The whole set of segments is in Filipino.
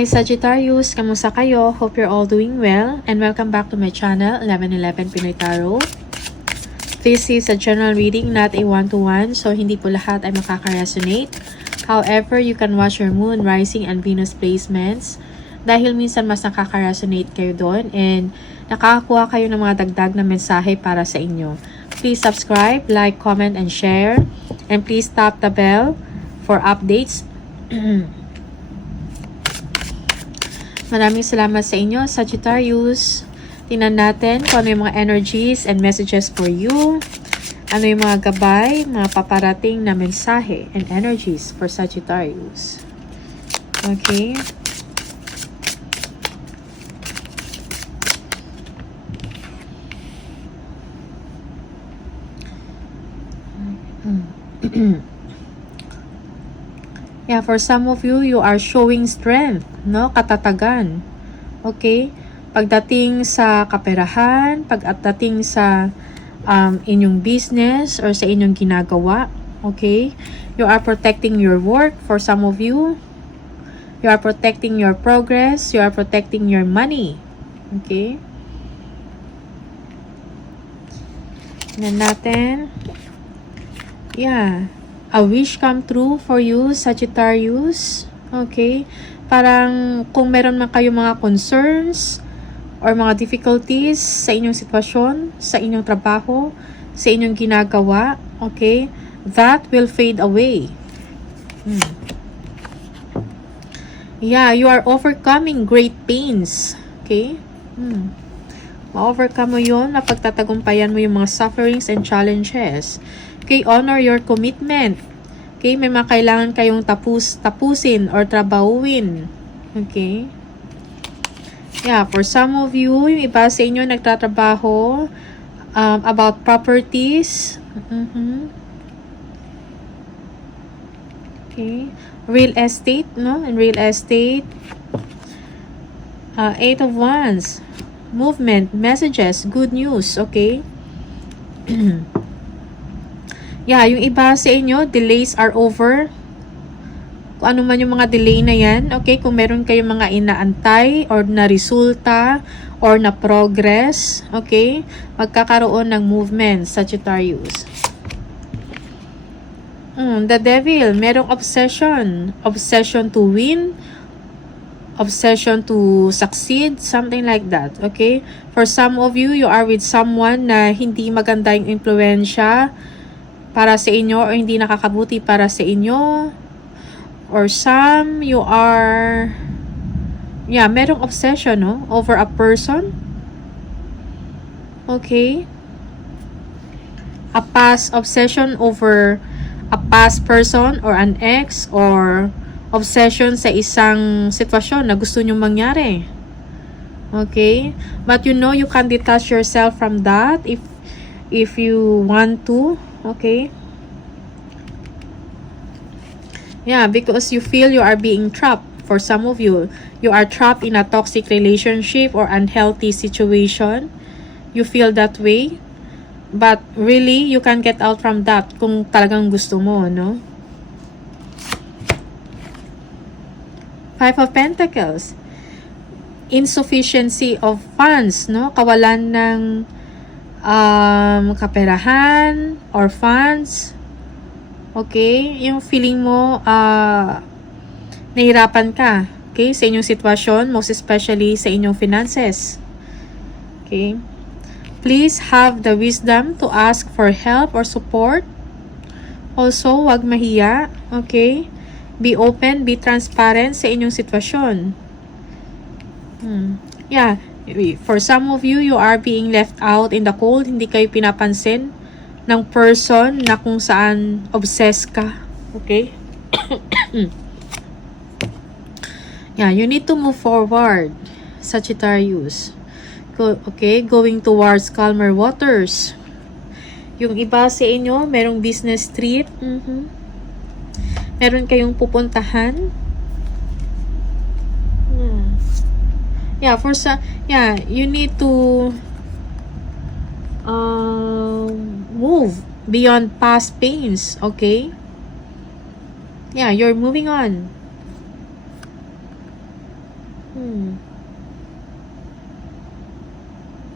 Hi Sagittarius, kamusta kayo? Hope you're all doing well and welcome back to my channel, 1111 Pinoy Tarot. This is a general reading, not a one-to-one, so hindi po lahat ay makaka-resonate. However, you can watch your moon, rising, and Venus placements dahil minsan mas nakaka-resonate kayo doon and nakakakuha kayo ng mga dagdag na mensahe para sa inyo. Please subscribe, like, comment, and share. And please tap the bell for updates. Maraming salamat sa inyo, Sagittarius. Tingnan natin kung ano yung mga energies and messages for you. Ano yung mga gabay, mga paparating na mensahe and energies for Sagittarius. Okay. Yeah, for some of you, you are showing strength, no? Katatagan. Okay? Pagdating sa kaperahan, pagdating sa inyong business or sa inyong ginagawa, okay? You are protecting your work for some of you. You are protecting your progress. You are protecting your money. Okay? Tingnan natin. Yeah. A wish come true for you, Sagittarius. Okay? Parang kung meron man kayo mga concerns or mga difficulties sa inyong sitwasyon, sa inyong trabaho, sa inyong ginagawa, okay? That will fade away. Yeah, you are overcoming great pains. Okay? Ma-overcome mo yun, mapagtatagumpayan mo yung mga sufferings and challenges. Okay, honor your commitment. Okay, may mga kailangan kayong tapusin or trabahuin. Okay? Yeah, for some of you, yung iba sa inyo nagtatrabaho about properties. Okay. Real estate, no? In real estate. 8 of Wands. Movement, messages, good news. Okay? Yeah, yung iba sa inyo, delays are over. Kung ano man yung mga delay na yan, okay? Kung meron kayong mga inaantay or na resulta or na progress, okay? Magkakaroon ng movement, Sagittarius. The Devil, merong obsession. Obsession to win. Obsession to succeed. Something like that, okay? For some of you, you are with someone na hindi maganda yung impluensya para sa inyo or hindi nakakabuti para sa inyo. Or some, you are, yeah, merong obsession, no? Over a person. Okay? A past obsession over a past person or an ex or obsession sa isang sitwasyon na gusto nyo mangyari. Okay? But you know you can detach yourself from that if you want to. Okay? Yeah, because you feel you are being trapped. For some of you, you are trapped in a toxic relationship or unhealthy situation. You feel that way. But really, you can get out from that kung talagang gusto mo, no? 5 of Pentacles. Insufficiency of funds, no? Kawalan ng kaperahan or funds. Okay? Yung feeling mo nahirapan ka, okay, sa inyong sitwasyon, most especially sa inyong finances. Okay? Please have the wisdom to ask for help or support. Also, wag mahiya, okay? Be open, be transparent sa inyong sitwasyon. Yeah, for some of you, you are being left out in the cold. Hindi kayo pinapansin ng person na kung saan obsessed ka. Okay? Yeah, you need to move forward, Sagittarius. Okay? Going towards calmer waters. Yung iba sa inyo, merong business trip. Meron kayong pupuntahan. Yeah, you need to move beyond past pains, okay? Yeah, you're moving on.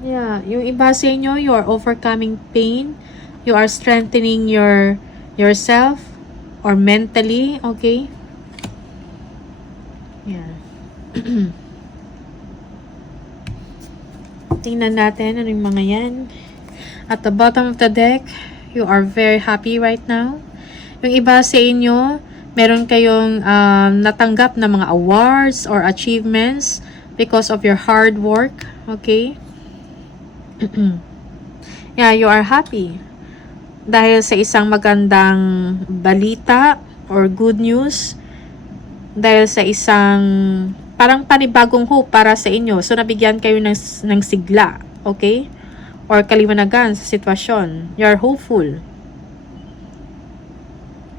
Yeah, yung iba sa inyo, you are overcoming pain. You are strengthening yourself or mentally, okay? Yeah. Tingnan natin ano yung mga yan. At the bottom of the deck, you are very happy right now. Yung iba sa inyo, meron kayong natanggap na mga awards or achievements because of your hard work, okay? Yeah, you are happy. Dahil sa isang magandang balita or good news, dahil sa isang parang panibagong hope para sa inyo. So, nabigyan kayo ng sigla, okay? Or kaliwanagan sa sitwasyon. You are hopeful.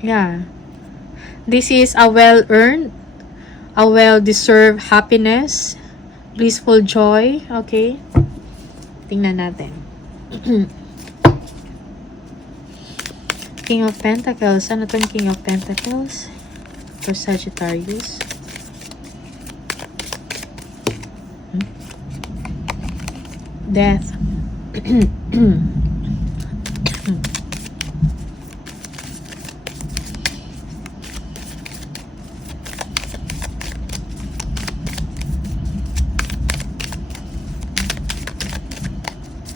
Yeah. This is a well-earned, a well-deserved happiness, blissful joy, okay? Tingnan natin. King of Pentacles. Ano itong King of Pentacles? For Sagittarius. Death.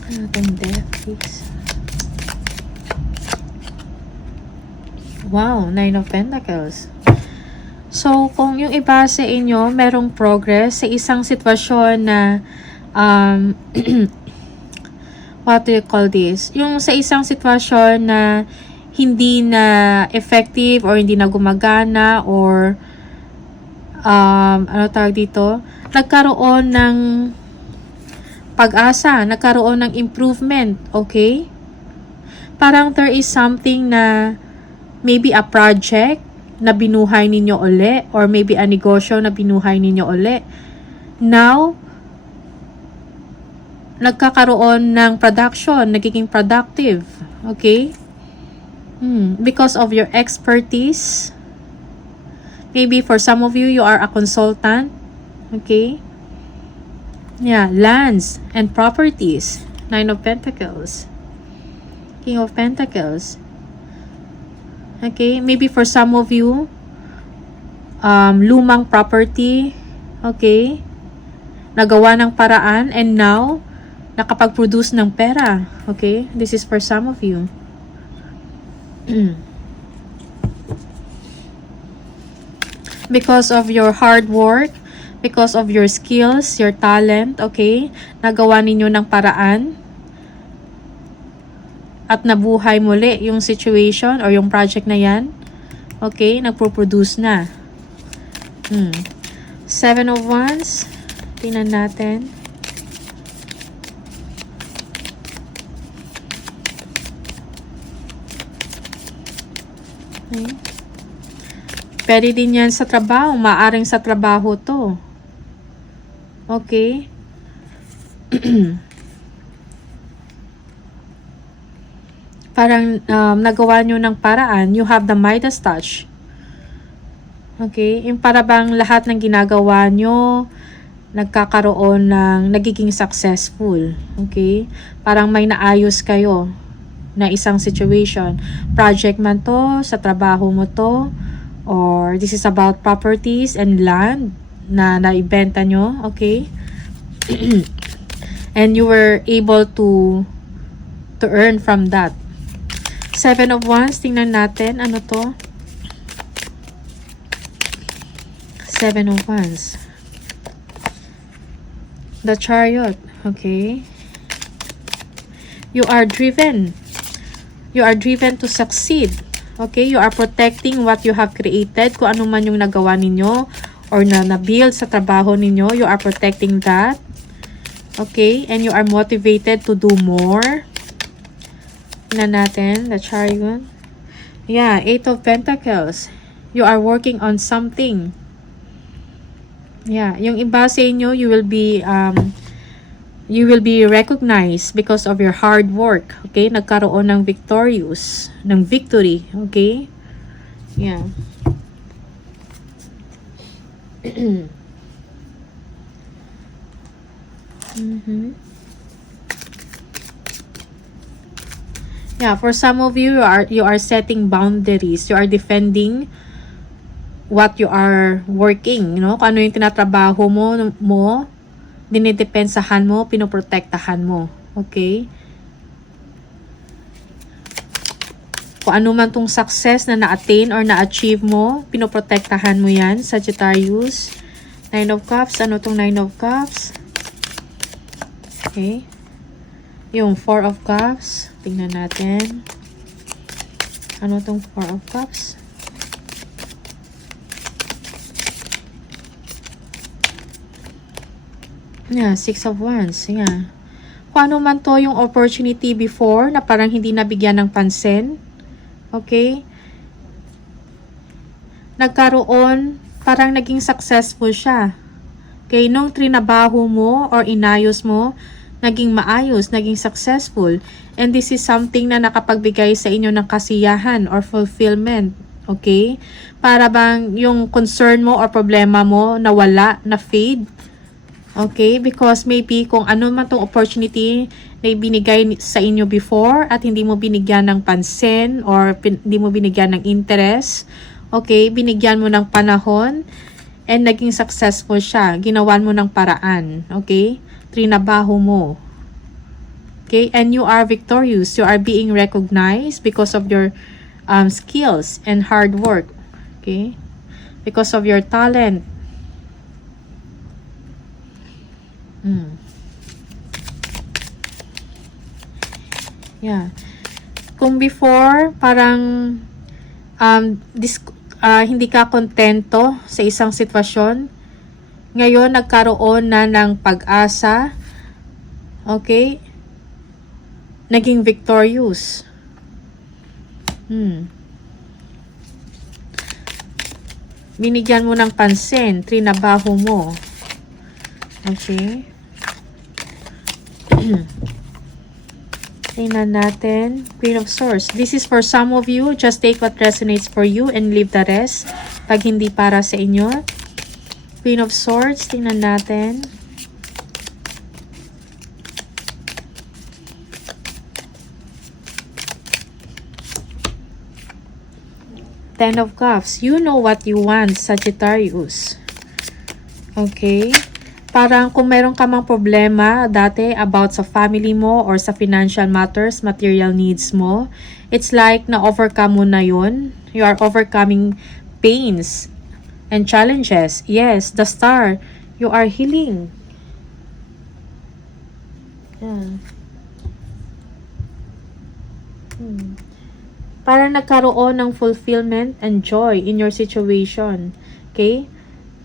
Ano itong death, please? Wow, Nine of Pentacles. So, kung yung iba sa inyo, merong progress sa isang sitwasyon na, what do you call this? Yung sa isang sitwasyon na hindi na effective or hindi na gumagana or, ano tawag dito? Nagkaroon ng pag-asa, nagkaroon ng improvement, okay? Parang there is something na maybe a project na binuhay ninyo uli or maybe a negosyo na binuhay ninyo uli. Now, nagkakaroon ng production, nagiging productive. Okay? Because of your expertise. Maybe for some of you, you are a consultant. Okay? Yeah, lands and properties. Nine of Pentacles. King of Pentacles. Okay, maybe for some of you, lumang property, okay, nagawa ng paraan and now, nakapag-produce ng pera, okay, this is for some of you. Because of your hard work, because of your skills, your talent, okay, nagawa ninyo ng paraan, at nabuhay muli yung situation or yung project na yan. Okay, nagpo-produce na. Seven of Wands. Tingnan natin. Okay. Pwede din yan sa trabaho. Maaring sa trabaho to. Okay. Parang nagawa nyo ng paraan, you have the Midas touch. Okay? Yung para bang lahat ng ginagawa nyo, nagkakaroon ng, nagiging successful. Okay? Parang may naayos kayo na isang situation. Project man to, sa trabaho mo to, or this is about properties and land na naibenta nyo. Okay? And you were able to earn from that. Seven of Wands, tingnan natin. Ano to? Seven of Wands. The Chariot. Okay. You are driven. You are driven to succeed. Okay. You are protecting what you have created. Kung ano man yung nagawa ninyo or na-build sa trabaho ninyo, you are protecting that. Okay. And you are motivated to do more. Tingnan natin, the Chariot. Yeah, Eight of Pentacles. You are working on something. Yeah, yung iba sa inyo, you will be recognized because of your hard work. Okay, nagkaroon ng victory. Okay, yeah. Yeah, for some of you, you are setting boundaries. You are defending what you are working, Kung ano yung tinatrabaho mo, dinidepensahan mo, pinoprotektahan mo. Okay? Kung ano man tong success na na-attain or na-achieve mo, pinoprotektahan mo yan, Sagittarius. Nine of Cups. Ano tong Nine of Cups? Okay. Yung Four of Cups. Tingnan natin. Ano tong Four of Cups? Yeah, Six of Wands. Yeah. Kung ano man to yung opportunity before na parang hindi nabigyan ng pansin. Okay? Nagkaroon, parang naging successful siya. Okay? Nung trinabaho mo or inayos mo, naging maayos, naging successful. And this is something na nakapagbigay sa inyo ng kasiyahan or fulfillment. Okay? Para bang yung concern mo or problema mo nawala, na-fade. Okay? Because maybe kung ano man tong opportunity na binigay sa inyo before at hindi mo binigyan ng pansin or hindi mo binigyan ng interest. Okay? Binigyan mo ng panahon and naging successful siya. Ginawan mo ng paraan. Okay? Trinabaho mo. Okay? And you are victorious. You are being recognized because of your skills and hard work. Okay? Because of your talent. Yeah. Kung before, parang hindi ka kontento sa isang sitwasyon, ngayon nagkaroon na ng pag-asa. Okay? Naging victorious. Binigyan mo ng pansin, trinabaho mo. Okay? Tingnan natin. Queen of Swords. This is for some of you. Just take what resonates for you and leave the rest. Pag hindi para sa inyo. Queen of Swords. Tingnan natin. Ten of Cups. You know what you want, Sagittarius. Okay? Parang kung meron ka mang problema dati about sa family mo or sa financial matters, material needs mo, it's like na-overcome mo na yun. You are overcoming pains and challenges. Yes, the Star, you are healing. Yeah. Parang nagkaroon ng fulfillment and joy in your situation. Okay?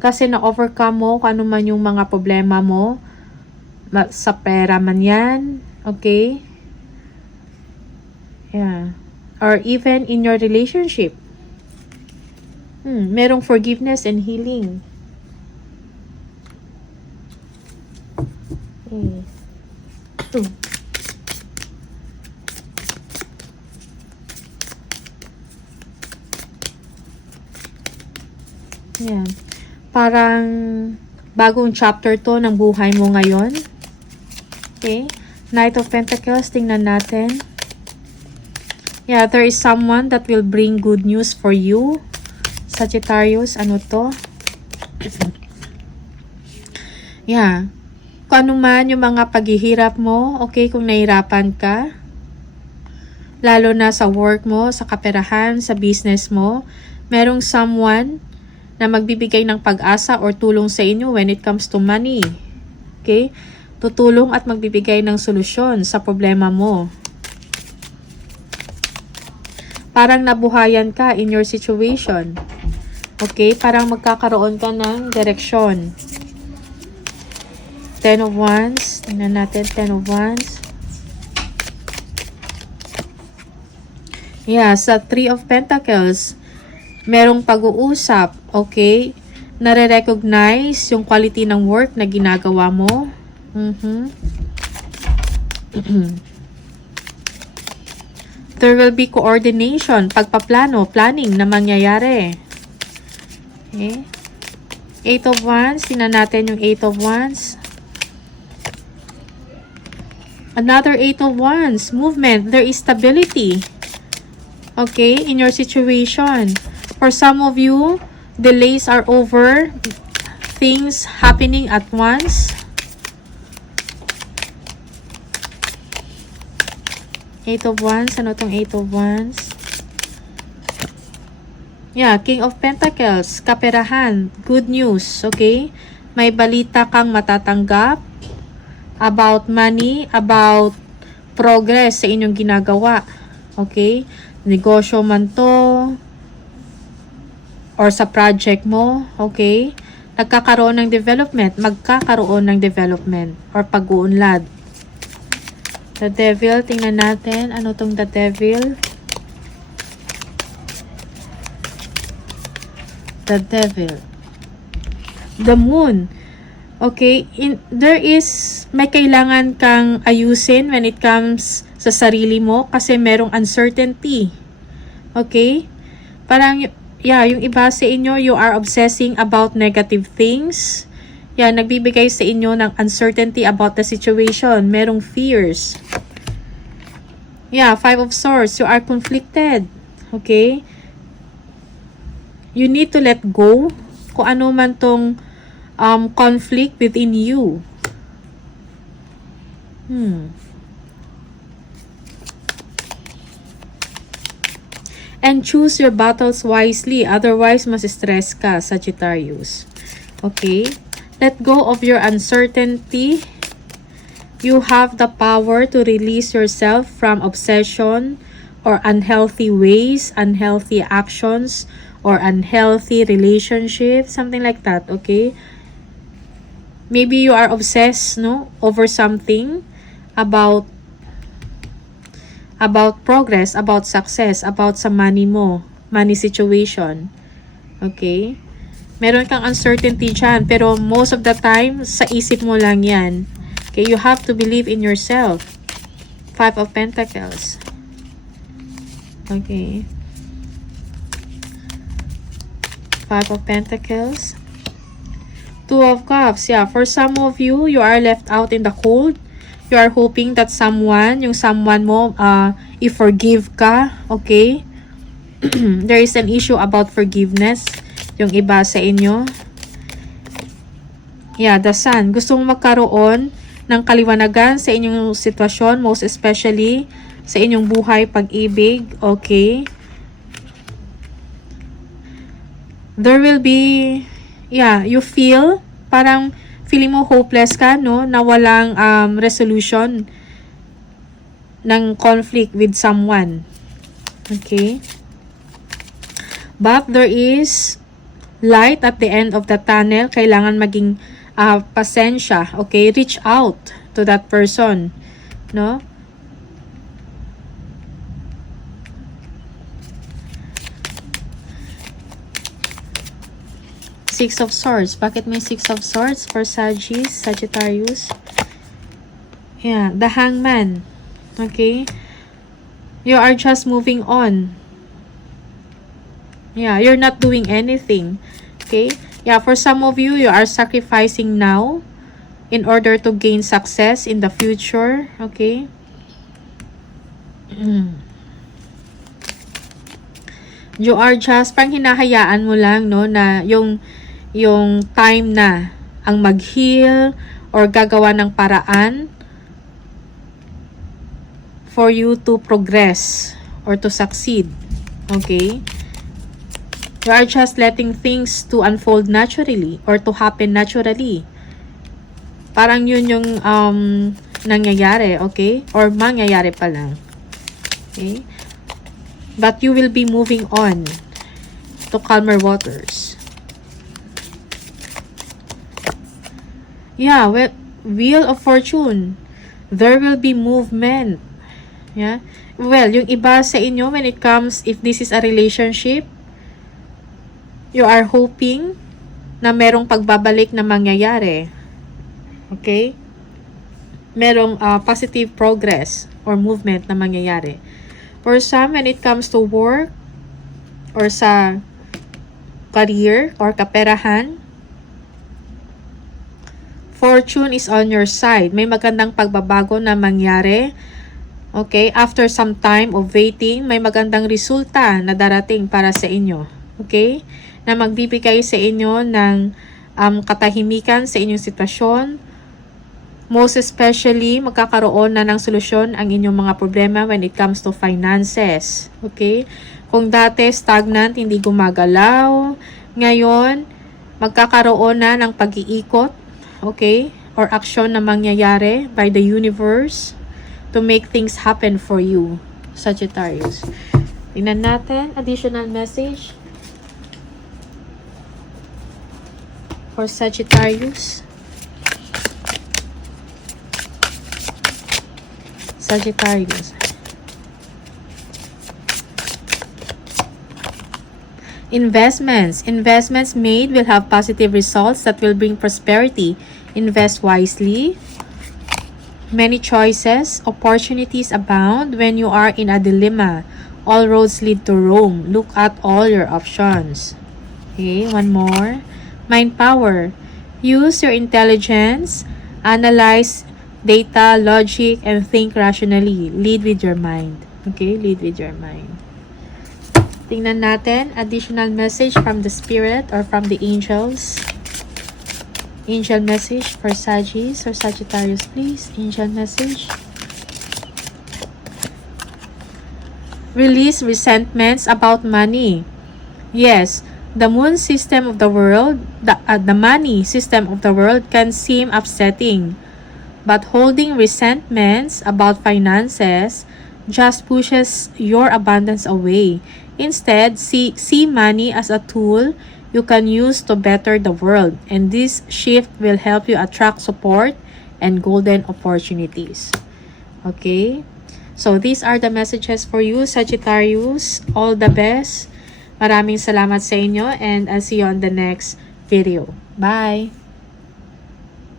Kasi na-overcome mo kung ano man yung mga problema mo. Sa pera man yan. Okay? Yeah. Or even in your relationship. Merong forgiveness and healing. Okay. Yeah. Parang bagong chapter to ng buhay mo ngayon. Okay. Knight of Pentacles, tingnan natin. Yeah, there is someone that will bring good news for you. Sagittarius, ano to? Yeah. Kung ano man yung mga paghihirap mo, okay, kung nahirapan ka, lalo na sa work mo, sa kaperahan, sa business mo, merong someone na magbibigay ng pag-asa or tulong sa inyo when it comes to money. Okay? Tutulong at magbibigay ng solusyon sa problema mo. Parang nabuhayan ka in your situation. Okay? Parang magkakaroon ka ng direksyon. Ten of Wands. Tingnan natin, Ten of Wands. Yeah, sa Three of Pentacles, merong pag-uusap, okay? Nare-recognize yung quality ng work na ginagawa mo. There will be coordination, pagpaplano, planning na mangyayari. Okay? Eight of Wands, tingnan natin yung Eight of Wands. Another Eight of Wands, movement. There is stability. Okay, in your situation. For some of you, delays are over. Things happening at once. Eight of Wands. Ano tong Eight of Wands? Yeah, King of Pentacles. Kaperahan. Good news. Okay? May balita kang matatanggap about money, about progress sa inyong ginagawa. Okay? Negosyo man to, or sa project mo. Okay? Nagkakaroon ng development. Magkakaroon ng development or pag-uunlad. The Devil. Tingnan natin. Ano tong The Devil? The Devil. The Moon. Okay, there is, may kailangan kang ayusin when it comes sa sarili mo kasi merong uncertainty. Okay? Parang, yeah, yung iba sa inyo, you are obsessing about negative things. Yeah, nagbibigay sa inyo ng uncertainty about the situation. Merong fears. Yeah, Five of Swords, you are conflicted. Okay? You need to let go kung ano man tong conflict within you. And choose your battles wisely. Otherwise, mas-stress ka, Sagittarius. Okay? Let go of your uncertainty. You have the power to release yourself from obsession or unhealthy ways, unhealthy actions, or unhealthy relationships, something like that, okay? Maybe you are obsessed, no, over something about progress, about success, about sa money mo, money situation. Okay? Meron kang uncertainty dyan, pero most of the time, sa isip mo lang yan. Okay? You have to believe in yourself. Five of Pentacles. Okay. Five of Pentacles. Two of Cups. Yeah, for some of you, you are left out in the cold. You are hoping that someone, yung someone mo, i-forgive ka. Okay? There is an issue about forgiveness. Yung iba sa inyo. Yeah, the Sun. Gusto mong magkaroon ng kaliwanagan sa inyong sitwasyon, most especially sa inyong buhay, pag-ibig. Okay? There will be, yeah, you feel, parang feeling mo hopeless ka, no? Na walang resolution ng conflict with someone. Okay? But there is light at the end of the tunnel. Kailangan maging pasensya. Okay? Reach out to that person. No? Six of Swords. Bakit may Six of Swords for Sagittarius? Yeah, the Hangman. Okay? You are just moving on. Yeah, you're not doing anything. Okay? Yeah, for some of you, you are sacrificing now in order to gain success in the future. Okay? You are just, parang hinahayaan mo lang, no, na yung time na ang mag-heal or gagawa ng paraan for you to progress or to succeed. Okay? You are just letting things to unfold naturally or to happen naturally. Parang yun yung nangyayari, okay? Or mangyayari pa lang. Okay? But you will be moving on to calmer waters. Yeah, well, Wheel of Fortune. There will be movement. Yeah. Well, yung iba sa inyo, when it comes, if this is a relationship, you are hoping na merong pagbabalik na mangyayari. Okay? Merong positive progress or movement na mangyayari. For some, when it comes to work or sa career or kaperahan, Fortune is on your side. May magandang pagbabago na mangyari. Okay? After some time of waiting, may magandang resulta na darating para sa inyo. Okay? Na magbibigay sa inyo ng katahimikan sa inyong sitwasyon. Most especially, magkakaroon na ng solusyon ang inyong mga problema when it comes to finances. Okay? Kung dati stagnant, hindi gumagalaw, ngayon, magkakaroon na ng pag-iikot, okay? Or action na mangyayari by the universe to make things happen for you, Sagittarius. Tingnan natin, additional message for Sagittarius. Sagittarius. Investments. Investments made will have positive results that will bring prosperity. Invest wisely. Many choices. Opportunities abound when you are in a dilemma. All roads lead to Rome. Look at all your options. Okay, one more. Mind power. Use your intelligence. Analyze data, logic, and think rationally. Lead with your mind. Okay? Lead with your mind. Tingnan natin, additional message from the spirit or from the angels. Angel message for Sagittarius or Sagittarius, please. Angel message. Release resentments about money. Yes, the moon system of the world, the money system of the world can seem upsetting. But holding resentments about finances just pushes your abundance away. Instead, see money as a tool you can use to better the world. And this shift will help you attract support and golden opportunities. Okay? So, these are the messages for you, Sagittarius. All the best. Maraming salamat sa inyo and I'll see you on the next video. Bye!